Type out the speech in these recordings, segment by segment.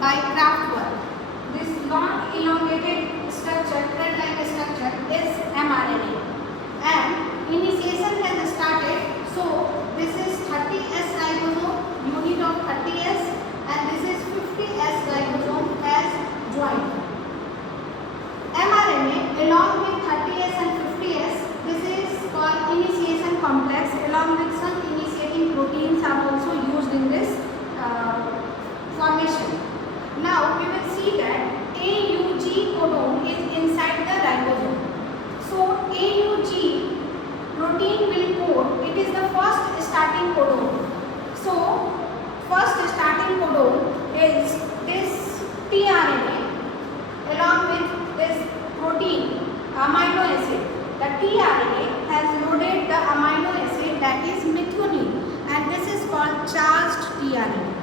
by Kraftwerk. This long elongated structure, thread-like structure is mRNA, and initiation has started. So this is 30S ribosome, unit of 30S, and this is 50S ribosome has joined. mRNA along with 30S and 50S, this is called initiation complex. Along with some initiating proteins are also used in this formation. Now we will see that AUG codon is inside the ribosome. So AUG protein will code. It is the first starting codon. So first starting codon is this tRNA along with this protein amino acid. The tRNA has loaded the amino acid, that is methionine, and this is called charged tRNA.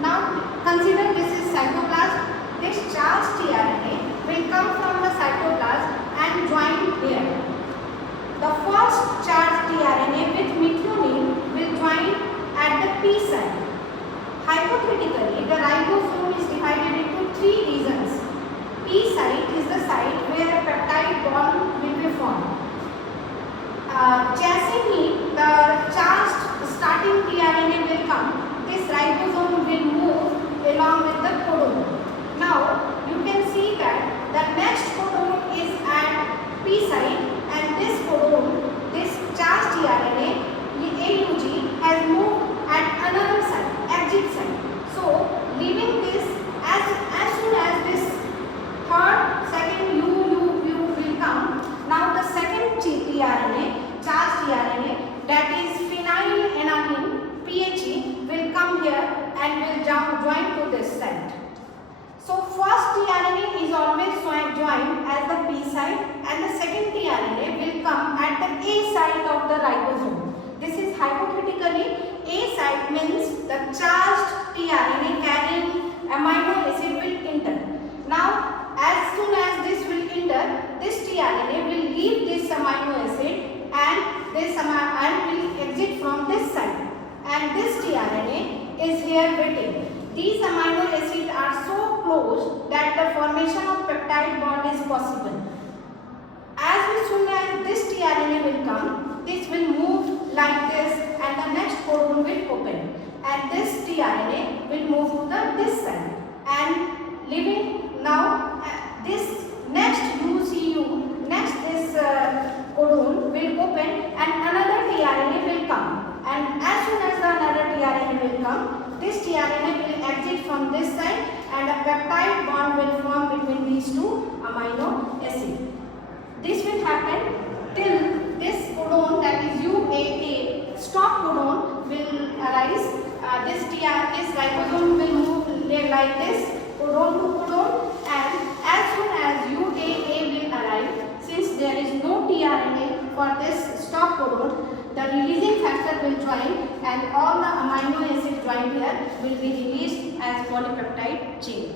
Now consider this is cytoplasm. This charged tRNA will come from the cytoplasm and join here. The first charged tRNA with methionine will join at the P site. Hypothetically, the ribosome is divided into three regions. P site is the site where a peptide bond will be formed. जैसे ही the charged starting tRNA will come, this ribosome will move along with the codon. Now you can see that the next codon is at P site, and this codon, this charged tRNA, AUG, has moved at another site, exit site. So leaving this, as soon as this third, second U will come. Now the second tRNA, charged tRNA, that is phenylalanine PHE, will come here and will join to this site. So first tRNA is always joined as the P site, and the second tRNA will come at the A site of the ribosome. This is hypothetically A site, means the charged tRNA carrying amino acid will enter. Now as soon as this will enter, this tRNA will leave this amino acid and will exit from this side, and this tRNA is here waiting. These amino acids are so close that the formation of peptide bond is possible. As soon as this tRNA will come, this will move like this, and the next codon will open, and this tRNA will move to this side, and leaving now this next UCU, next this codon will open, and another tRNA will come, and as soon as the another tRNA will come, this tRNA will exit from this side, and a peptide bond will form between these two amino acids. This will happen till this codon, that is UAA, stop codon will arise. This ribosome will move like this, codon to codon, and as soon as UAA will arrive, since there is no tRNA for this stop codon, the releasing factor will join, and all the amino acids joined here will be released as polypeptide chain.